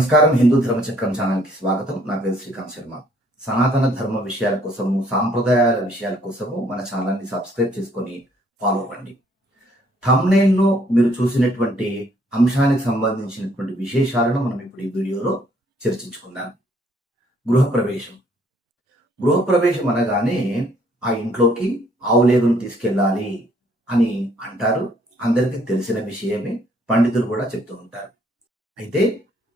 నమస్కారం. హిందూ ధర్మచక్రం ఛానల్కి స్వాగతం. నా పేరు శ్రీకాంత్ శర్మ. సనాతన ధర్మ విషయాల కోసము, సాంప్రదాయాల విషయాల కోసము మన ఛానల్ని సబ్స్క్రైబ్ చేసుకొని ఫాలో అవ్వండి. థంబ్నెయిల్లో మీరు చూసినటువంటి అంశానికి సంబంధించినటువంటి విశేషాలను మనం ఇప్పుడు ఈ వీడియోలో చర్చించుకుందాం. గృహప్రవేశం. గృహప్రవేశం అనగానే ఆ ఇంట్లోకి ఆవులేగును తీసుకెళ్ళాలి అని అంటారు. అందరికీ తెలిసిన విషయమే, పండితులు కూడా చెప్తూ ఉంటారు. అయితే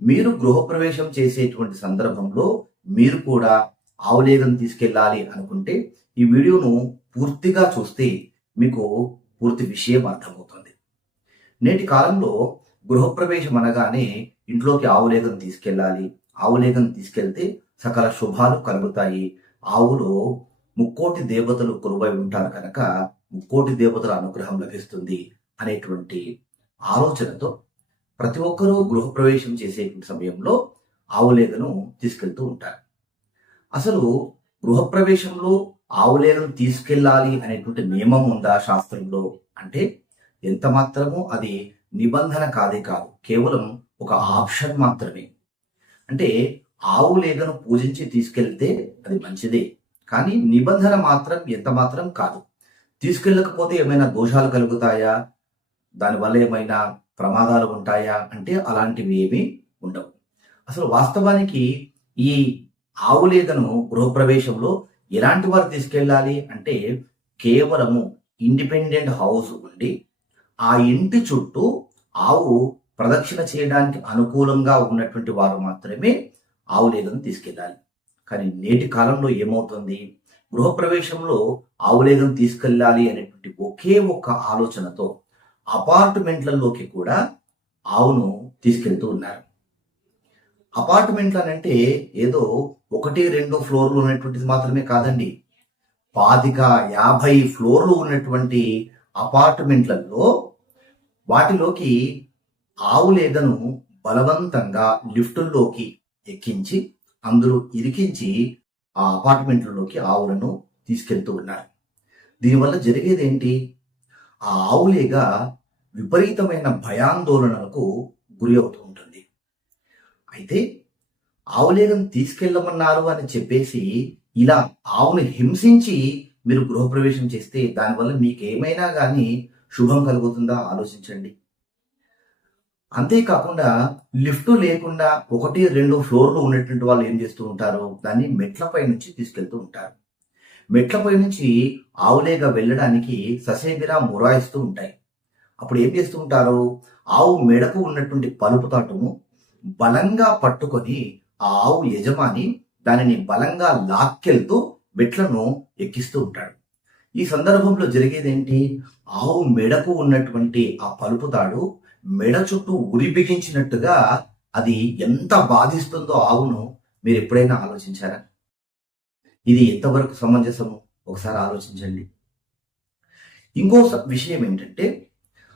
మీరు గృహప్రవేశం చేసేటువంటి సందర్భంలో మీరు కూడా ఆవులేగను తీసుకెళ్ళాలి అనుకుంటే ఈ వీడియోను పూర్తిగా చూస్తే మీకు పూర్తి విషయం అర్థమవుతుంది. నేటి కాలంలో గృహప్రవేశం అనగానే ఇంట్లోకి ఆవులేగను తీసుకెళ్ళాలి, ఆవులేగను తీసుకెళ్తే సకల శుభాలు కలుగుతాయి, ఆవులో ముక్కోటి దేవతలు కొలువై ఉంటారు కనుక ముక్కోటి దేవతల అనుగ్రహం లభిస్తుంది అనేటువంటి ఆలోచనతో ప్రతి ఒక్కరూ గృహప్రవేశం చేసే సమయంలో ఆవులేగను తీసుకెళ్తూ ఉంటారు. అసలు గృహప్రవేశంలో ఆవులేగను తీసుకెళ్ళాలి అనేటువంటి నియమం ఉందా శాస్త్రంలో అంటే ఎంత మాత్రమూ అది నిబంధన కాదే కాదు, కేవలం ఒక ఆప్షన్ మాత్రమే. అంటే ఆవులేగను పూజించి తీసుకెళ్తే అది మంచిదే, కానీ నిబంధన మాత్రం ఎంత మాత్రం కాదు. తీసుకెళ్ళకపోతే ఏమైనా దోషాలు కలుగుతాయా, దానివల్ల ఏమైనా ప్రమాదాలు ఉంటాయా అంటే అలాంటివి ఏమీ ఉండవు. అసలు వాస్తవానికి ఈ ఆవులేగను గృహప్రవేశంలో ఎలాంటి వారు తీసుకెళ్ళాలి అంటే కేవలము ఇండిపెండెంట్ హౌస్ ఉండి ఆ ఇంటి చుట్టూ ఆవు ప్రదక్షిణ చేయడానికి అనుకూలంగా ఉన్నటువంటి వారు మాత్రమే ఆవులేగను తీసుకెళ్ళాలి. కానీ నేటి కాలంలో ఏమవుతుంది, గృహప్రవేశంలో ఆవులేగను తీసుకెళ్ళాలి అనేటువంటి ఒకే ఒక్క ఆలోచనతో అపార్ట్మెంట్లలోకి కూడా ఆవును తీసుకెళ్తూ ఉన్నారు. అపార్ట్మెంట్లు అంటే ఏదో 1-2 ఫ్లోర్లు ఉన్నటువంటిది మాత్రమే కాదండి. 25-50 ఫ్లోర్లు ఉన్నటువంటి అపార్ట్మెంట్లలో వాటిలోకి ఆవులేగను బలవంతంగా లిఫ్టుల్లోకి ఎక్కించి అందులో ఇరికించి ఆ అపార్ట్మెంట్లలోకి ఆవులను తీసుకెళ్తూ ఉన్నారు. దీనివల్ల జరిగేది ఏంటి, ఆ ఆవులేగ విపరీతమైన భయాందోళనలకు గురి అవుతూ ఉంటుంది. అయితే ఆవులేగను తీసుకెళ్ళమన్నారు అని చెప్పేసి ఇలా ఆవుని హింసించి మీరు గృహప్రవేశం చేస్తే దానివల్ల మీకు ఏమైనా కానీ శుభం కలుగుతుందా ఆలోచించండి. అంతేకాకుండా లిఫ్ట్ లేకుండా 1-2 ఫ్లోర్లు ఉన్నటువంటి వాళ్ళు ఏం చేస్తూ ఉంటారు, దాన్ని మెట్లపై నుంచి తీసుకెళ్తూ ఉంటారు. మెట్లపై నుంచి ఆవులేగ వెళ్ళడానికి ససేమిరా మొరాయిస్తూ ఉంటాయి. అప్పుడు ఏం చేస్తూ ఉంటారు, ఆవు మెడకు ఉన్నటువంటి పలుపు తాటును బలంగా పట్టుకొని ఆ ఆవు యజమాని దానిని బలంగా లాక్కెళ్తూ మెట్లను ఎక్కిస్తూ ఉంటాడు. ఈ సందర్భంలో జరిగేదేంటి, ఆవు మెడకు ఉన్నటువంటి ఆ పలుపు తాడు మెడ చుట్టూ ఉరి బిగించినట్టుగా అది ఎంత బాధిస్తుందో ఆవును మీరు ఎప్పుడైనా ఆలోచించారా? ఇది ఎంతవరకు సమంజసము ఒకసారి ఆలోచించండి. ఇంకో విషయం ఏంటంటే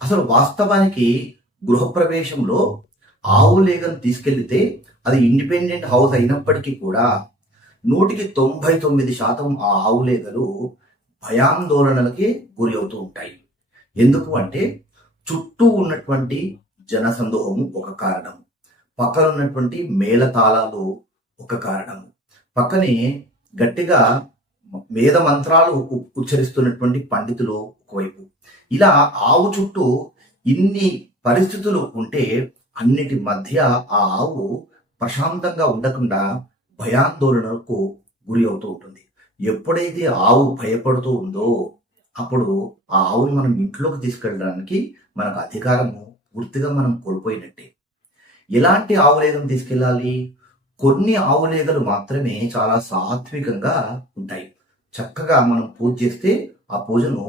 అసలు వాస్తవానికి గృహప్రవేశంలో ఆవులేగను తీసుకెళ్తే అది ఇండిపెండెంట్ హౌస్ అయినప్పటికీ కూడా 99% ఆ ఆవులేగలు భయాందోళనలకే గురి అవుతూ ఉంటాయి. ఎందుకు అంటే చుట్టూ ఉన్నటువంటి జనసందోహము ఒక కారణం, పక్కన ఉన్నటువంటి మేళతాళాలు ఒక కారణం, పక్కనే గట్టిగా వేద మంత్రాలు ఉచ్చరిస్తున్నటువంటి పండితులు ఒకవైపు, ఇలా ఆవు చుట్టూ ఇన్ని పరిస్థితులు ఉంటే అన్నిటి మధ్య ఆ ఆవు ప్రశాంతంగా ఉండకుండా భయాందోళనకు గురి అవుతూ ఉంటుంది. ఎప్పుడైతే ఆవు భయపడుతూ ఉందో అప్పుడు ఆ ఆవును మనం ఇంట్లోకి తీసుకెళ్ళడానికి మనకు అధికారము పూర్తిగా మనం కోల్పోయినట్టే. ఎలాంటి ఆవులేగను తీసుకెళ్ళాలి, కొన్ని ఆవులేగలు మాత్రమే చాలా సాత్వికంగా ఉంటాయి. చక్కగా మనం పూజ చేస్తే ఆ పూజను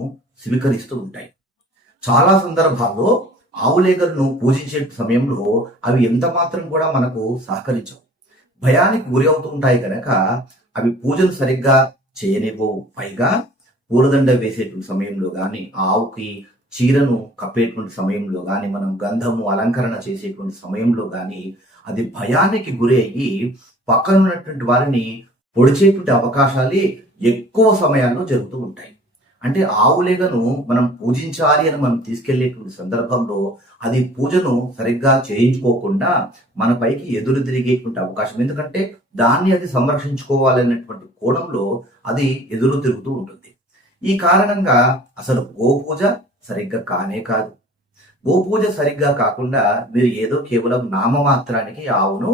స్వీకరిస్తూ ఉంటాయి. చాలా సందర్భాల్లో ఆవులేగలను పూజించే సమయంలో అవి ఎంత మాత్రం కూడా మనకు సహకరించవు, భయానికి గురి అవుతూ ఉంటాయి కనుక అవి పూజను సరిగ్గా చేయనివ్వవు. పైగా పూలదండ వేసేటువంటి సమయంలో కానీ, ఆవుకి చీరను కప్పేటువంటి సమయంలో కానీ, మనం గంధము అలంకరణ చేసేటువంటి సమయంలో కానీ అది భయానికి గురి అయ్యి పక్కన ఉన్నటువంటి వారిని పొడిచేటువంటి అవకాశాలే ఎక్కువ సమయాల్లో జరుగుతూ ఉంటాయి. అంటే ఆవులేగను మనం పూజించాలి అని మనం తీసుకెళ్లేటువంటి సందర్భంలో అది పూజను సరిగ్గా చేయించుకోకుండా మన పైకి ఎదురు తిరిగేటువంటి అవకాశం, ఎందుకంటే దాన్ని అది సంరక్షించుకోవాలనేటువంటి కోణంలో అది ఎదురు తిరుగుతూ ఉంటుంది. ఈ కారణంగా అసలు గోపూజ సరిగ్గా కానే కాదు. గోపూజ సరిగ్గా కాకుండా మీరు ఏదో కేవలం నామమాత్రానికి ఆవును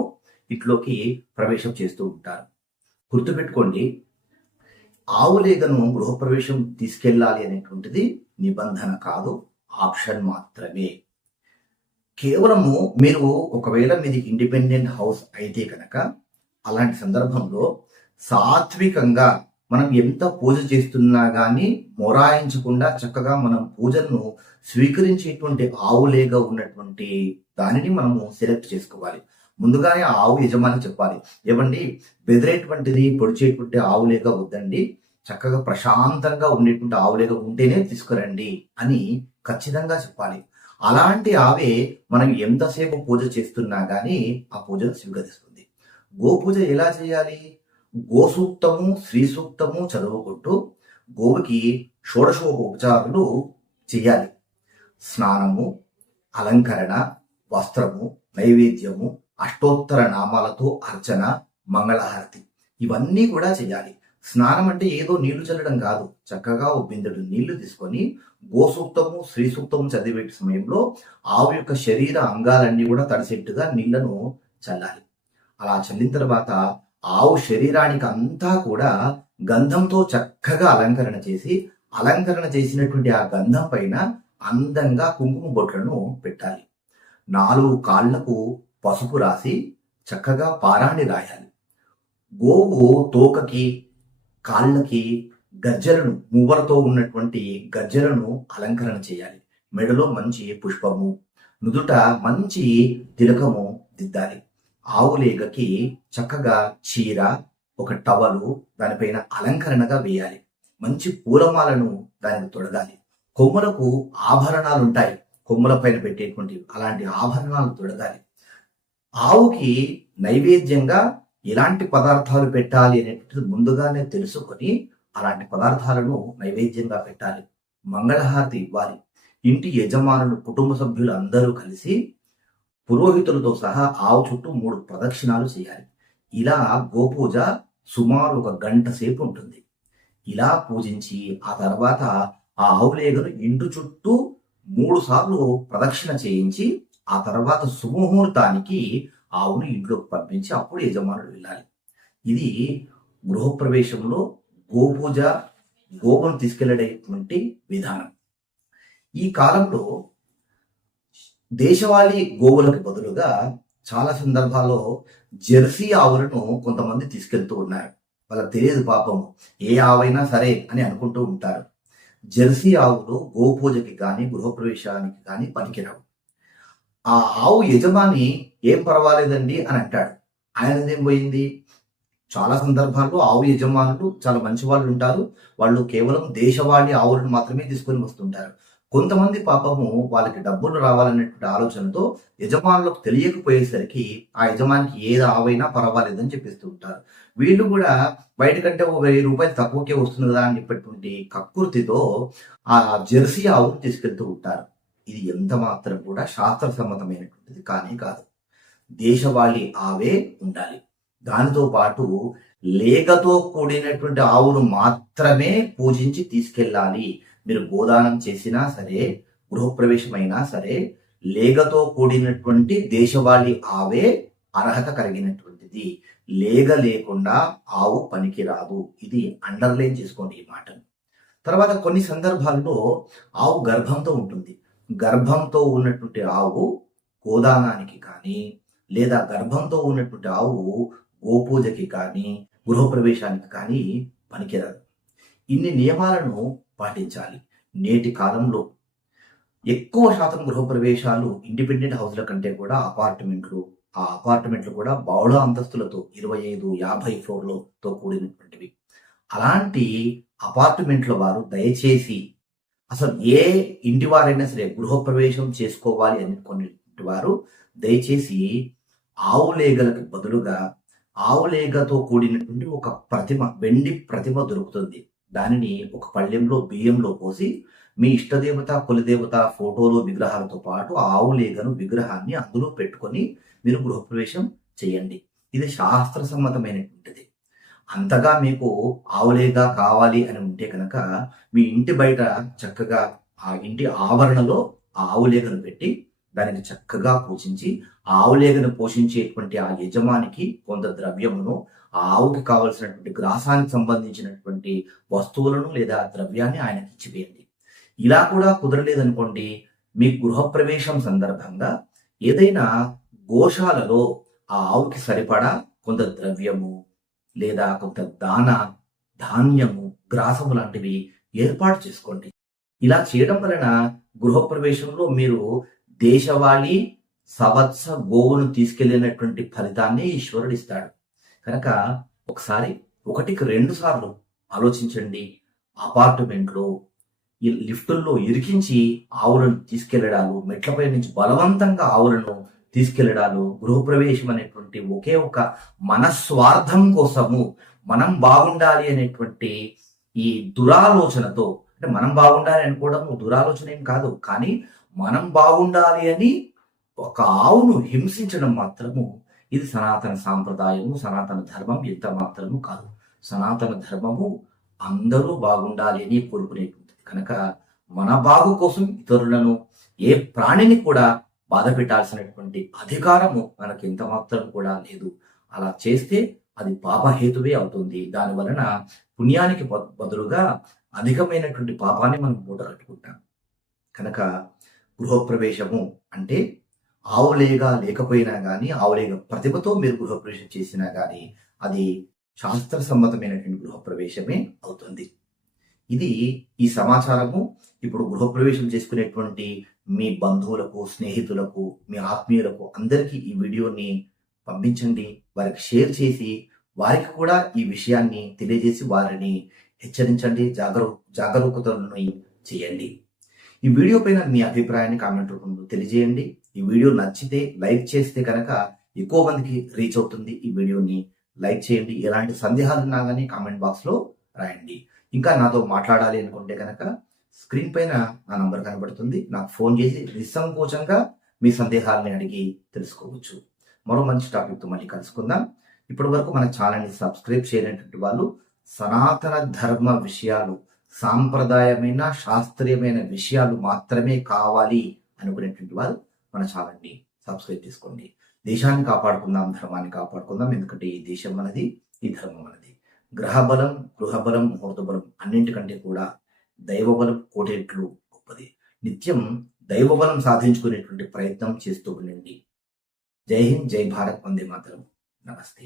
ఇంట్లోకి ప్రవేశం చేస్తూ ఉంటారు. గుర్తుపెట్టుకోండి, ఆవులేగను గృహప్రవేశం తీసుకెళ్ళాలి అనేటువంటిది నిబంధన కాదు, ఆప్షన్ మాత్రమే. కేవలము మీరు ఒకవేళ మీది ఇండిపెండెంట్ హౌస్ అయితే కనుక అలాంటి సందర్భంలో సాత్వికంగా మనం ఎంత పూజ చేస్తున్నా కానీ మొరాయించకుండా చక్కగా మనం పూజను స్వీకరించేటువంటి ఆవులేగా ఉన్నటువంటి దానిని మనము సెలెక్ట్ చేసుకోవాలి. ముందుగానే ఆవు యజమాని చెప్పాలి, ఏమండి బెదిరేటువంటిది పొడిచేటువంటి ఆవులేగా వద్దండి, చక్కగా ప్రశాంతంగా ఉండేటువంటి ఆవులేగా ఉంటేనే తీసుకురండి అని ఖచ్చితంగా చెప్పాలి. అలాంటి ఆవే మనం ఎంతసేపు పూజ చేస్తున్నా కానీ ఆ పూజను స్వీకరిస్తుంది. గోపూజ ఎలా చేయాలి? గోసూక్తము శ్రీ సూక్తము చదువుకుంటూ గోవుకి షోడశోపచారాలు చేయాలి. స్నానము, అలంకరణ, వస్త్రము, నైవేద్యము, అష్టోత్తర నామాలతో అర్చన, మంగళహారతి ఇవన్నీ కూడా చేయాలి. స్నానం అంటే ఏదో నీళ్లు చల్లడం కాదు, చక్కగా ఓ బిందెడు నీళ్లు తీసుకొని గోసూక్తము శ్రీ సూక్తము చదివే సమయంలో ఆవు యొక్క శరీర అంగాలన్నీ కూడా తడిసెట్టుగా నీళ్లను చల్లాలి. అలా చల్లిన తర్వాత ఆవు శరీరానికి అంతా కూడా గంధంతో చక్కగా అలంకరణ చేసి, అలంకరణ చేసినటువంటి ఆ గంధం పైన అందంగా కుంకుమ బొట్లను పెట్టాలి. 4 కాళ్లకు పసుపు రాసి చక్కగా పారాణి రాయాలి. గోవు తోకకి కాళ్ళకి గజ్జలను, మూవలతో ఉన్నటువంటి గజ్జలను అలంకరణ చేయాలి. మెడలో మంచి పుష్పము, నుదుట మంచి తిలకము దిద్దాలి. ఆవులేగకి చక్కగా చీర, ఒక టవలు దానిపైన అలంకరణగా వేయాలి. మంచి పూలమాలను దానికి తొడగాలి. కొమ్ములకు ఆభరణాలు ఉంటాయి, కొమ్ముల పైన పెట్టేటువంటి అలాంటి ఆభరణాలు తొడగాలి. ఆవుకి నైవేద్యంగా ఎలాంటి పదార్థాలు పెట్టాలి అనేటువంటిది ముందుగానే తెలుసుకొని అలాంటి పదార్థాలను నైవేద్యంగా పెట్టాలి. మంగళహారతి ఇవ్వాలి. ఇంటి యజమానులు, కుటుంబ సభ్యులు అందరూ కలిసి పురోహితులతో సహా ఆవు చుట్టూ 3 ప్రదక్షిణాలు చేయాలి. ఇలా గోపూజ సుమారు 1 గంట సేపు ఉంటుంది. ఇలా పూజించి ఆ తర్వాత ఆ ఆవులేగను ఇంటి చుట్టూ 3 సార్లు ప్రదక్షిణ చేయించి ఆ తర్వాత సుముహూర్తానికి ఆవును ఇంట్లోకి పంపించి అప్పుడు యజమానుడు వెళ్ళాలి. ఇది గృహప్రవేశంలో గోపూజ, గోవును తీసుకెళ్లేటువంటి విధానం. ఈ కాలంలో దేశవాళీ గోవులకు బదులుగా చాలా సందర్భాల్లో జెర్సీ ఆవులను కొంతమంది తీసుకెళ్తూ ఉన్నారు. వాళ్ళకి తెలియదు పాపం, ఏ ఆవైనా సరే అని అనుకుంటూ ఉంటారు. జెర్సీ ఆవులు గోపూజకి కానీ గృహప్రవేశానికి కానీ పనికిరావు. ఆ ఆవు యజమాని ఏం పర్వాలేదండి అని అంటాడు. ఆయనదేం పోయింది? చాలా సందర్భాల్లో ఆవు యజమానులు చాలా మంచి వాళ్ళు ఉంటారు. వాళ్ళు కేవలం దేశవాళీ ఆవులను మాత్రమే తీసుకొని వస్తుంటారు. కొంతమంది పాపము వాళ్ళకి డబ్బులు రావాలనేటువంటి ఆలోచనతో యజమానులకు తెలియకపోయేసరికి ఆ యజమానికి ఏది ఆవైనా పర్వాలేదని చెప్పిస్తూ ఉంటారు. వీళ్ళు కూడా బయటకంటే ఓ 1000 రూపాయలు తక్కువకే వస్తుంది కదా అని చెప్పేటువంటి కక్కుర్తితో ఆ జెర్సీ ఆవును తీసుకెళ్తూ ఉంటారు. ఇది ఎంత మాత్రం కూడా శాస్త్ర సమ్మతమైనటువంటిది కానీ కాదు. దేశవాళీ ఆవే ఉండాలి. దానితో పాటు లేగతో కూడినటువంటి ఆవును మాత్రమే పూజించి తీసుకెళ్ళాలి. మీరు గోదానం చేసినా సరే, గృహప్రవేశమైనా సరే, లేగతో కూడినటువంటి దేశవాళీ ఆవే అర్హత కలిగినటువంటిది. లేగ లేకుండా ఆవు పనికిరాదు. ఇది అండర్లైన్ చేసుకోండి ఈ మాటను. తర్వాత కొన్ని సందర్భాల్లో ఆవు గర్భంతో ఉంటుంది. గర్భంతో ఉన్నటువంటి ఆవు గోదానానికి కానీ, లేదా గర్భంతో ఉన్నటువంటి ఆవు గోపూజకి కానీ, గృహప్రవేశానికి కానీ పనికిరాదు. ఇన్ని నియమాలను పాటించాలి. నేటి కాలంలో ఎక్కువ శాతం గృహప్రవేశాలు ఇండిపెండెంట్ హౌస్ల కంటే కూడా ఆ అపార్ట్మెంట్లు కూడా బహుళ అంతస్తులతో 25, 50 ఫ్లోర్లతో కూడినటువంటివి. అలాంటి అపార్ట్మెంట్ల వారు దయచేసి, అసలు ఏ ఇంటి వారైనా సరే గృహప్రవేశం చేసుకోవాలి అనుకునే వారు దయచేసి ఆవులేగలకు బదులుగా ఆవులేగతో కూడినటువంటి ఒక ప్రతిమ, వెండి ప్రతిమ దొరుకుతుంది. దానిని ఒక పళ్ళెంలో బియ్యంలో పోసి మీ ఇష్టదేవత కులదేవత ఫోటోలు విగ్రహాలతో పాటు ఆవు లేగను విగ్రహాన్ని అందులో పెట్టుకొని మీరు గృహప్రవేశం చేయండి. ఇది శాస్త్ర సమ్మతమైనటువంటిది. అంతగా మీకు ఆవులేగా కావాలి అని ఉంటే కనుక మీ ఇంటి బయట చక్కగా ఆ ఇంటి ఆవరణలో ఆ ఆవులేగను పెట్టి దానికి చక్కగా పూజించి ఆ ఆవులేగను పోషించేటువంటి ఆ యజమానికి కొంత ద్రవ్యమును ఆ ఆవుకి కావలసినటువంటి గ్రాసానికి సంబంధించినటువంటి వస్తువులను లేదా ద్రవ్యాన్ని ఆయనకి ఇచ్చివేయండి. ఇలా కూడా కుదరలేదనుకోండి, మీ గృహప్రవేశం సందర్భంగా ఏదైనా గోశాలలో ఆ ఆవుకి సరిపడా కొంత ద్రవ్యము లేదా కొంత ధాన్యము, గ్రాసము లాంటివి ఏర్పాటు చేసుకోండి. ఇలా చేయడం వలన గృహప్రవేశంలో మీరు దేశవాళీ సవత్స గోవును తీసుకెళ్లినటువంటి ఫలితాన్ని ఈశ్వరుడు ఇస్తాడు. కనుక ఒకసారి 1కి 2 సార్లు ఆలోచించండి. అపార్ట్మెంట్లో ఈ లిఫ్టుల్లో ఇరికించి ఆవులను తీసుకెళ్లడాలు, మెట్లపై నుంచి బలవంతంగా ఆవులను తీసుకెళ్లడాలు, గృహప్రవేశం అనేటువంటి ఒకే ఒక మనస్వార్థం కోసము మనం బాగుండాలి అనేటువంటి ఈ దురాలోచనతో, అంటే మనం బాగుండాలి అనుకోవడం దురాలోచన ఏం కాదు, కానీ మనం బాగుండాలి అని ఒక ఆవును హింసించడం మాత్రము ఇది సనాతన సాంప్రదాయము, సనాతన ధర్మం ఎంత మాత్రము కాదు. సనాతన ధర్మము అందరూ బాగుండాలి అని కోరుకునేటువంటిది. కనుక మన బాగు కోసం ఇతరులను, ఏ ప్రాణిని కూడా బాధ పెట్టాల్సినటువంటి అధికారము మనకి ఎంత మాత్రం కూడా లేదు. అలా చేస్తే అది పాపహేతువే అవుతుంది. దాని వలన పుణ్యానికి బదులుగా అధికమైనటువంటి పాపాన్ని మనం మూటగట్టుకుంటాం. కనుక గృహప్రవేశము అంటే ఆవులేగా లేకపోయినా కానీ, ఆవులేగా ప్రతిభతో మీరు గృహప్రవేశం చేసినా కానీ అది శాస్త్ర సమ్మతమైనటువంటి గృహప్రవేశమే అవుతుంది. ఈ సమాచారము ఇప్పుడు గృహప్రవేశం చేసుకునేటువంటి మీ బంధువులకు, స్నేహితులకు, మీ ఆత్మీయులకు అందరికీ ఈ వీడియోని పంపించండి. వారికి షేర్ చేసి వారికి కూడా ఈ విషయాన్ని తెలియజేసి వారిని హెచ్చరించండి, జాగరూకతలను చేయండి. ఈ వీడియో పైన మీ అభిప్రాయాన్ని కామెంట్ రూపంలో తెలియజేయండి. ఈ వీడియో నచ్చితే లైక్ చేస్తే కనుక ఎక్కువ మందికి రీచ్ అవుతుంది. ఈ వీడియోని లైక్ చేయండి. ఎలాంటి సందేహాలు ఉన్నా కానీ కామెంట్ బాక్స్ లో రాయండి. ఇంకా నాతో మాట్లాడాలి అనుకుంటే కనుక స్క్రీన్ పైన నా నంబర్ కనబడుతుంది. నాకు ఫోన్ చేసి నిస్సంకోచంగా మీ సందేహాలని అడిగి తెలుసుకోవచ్చు. మరో మంచి టాపిక్ తో మళ్ళీ కలుసుకుందాం. ఇప్పటి వరకు మన ఛానల్ని సబ్స్క్రైబ్ చేయనటువంటి వాళ్ళు సనాతన ధర్మ విషయాలు, సాంప్రదాయమైన శాస్త్రీయమైన విషయాలు మాత్రమే కావాలి అనుకునేటువంటి వారు మన ఛానల్ని సబ్స్క్రైబ్ చేసుకోండి. దేశాన్ని కాపాడుకుందాం, ధర్మాన్ని కాపాడుకుందాం. ఎందుకంటే ఈ దేశం మనది, ఈ ధర్మం మనది. గ్రహబలం, గృహబలం, ముహూర్త బలం అన్నింటికంటే కూడా దైవబలం కోటేట్లు గొప్పది. నిత్యం దైవబలం సాధించుకునేటువంటి ప్రయత్నం చేస్తూ ఉండండి. జై హింద్, జై భారత్, వందే మాతరం. నమస్తే.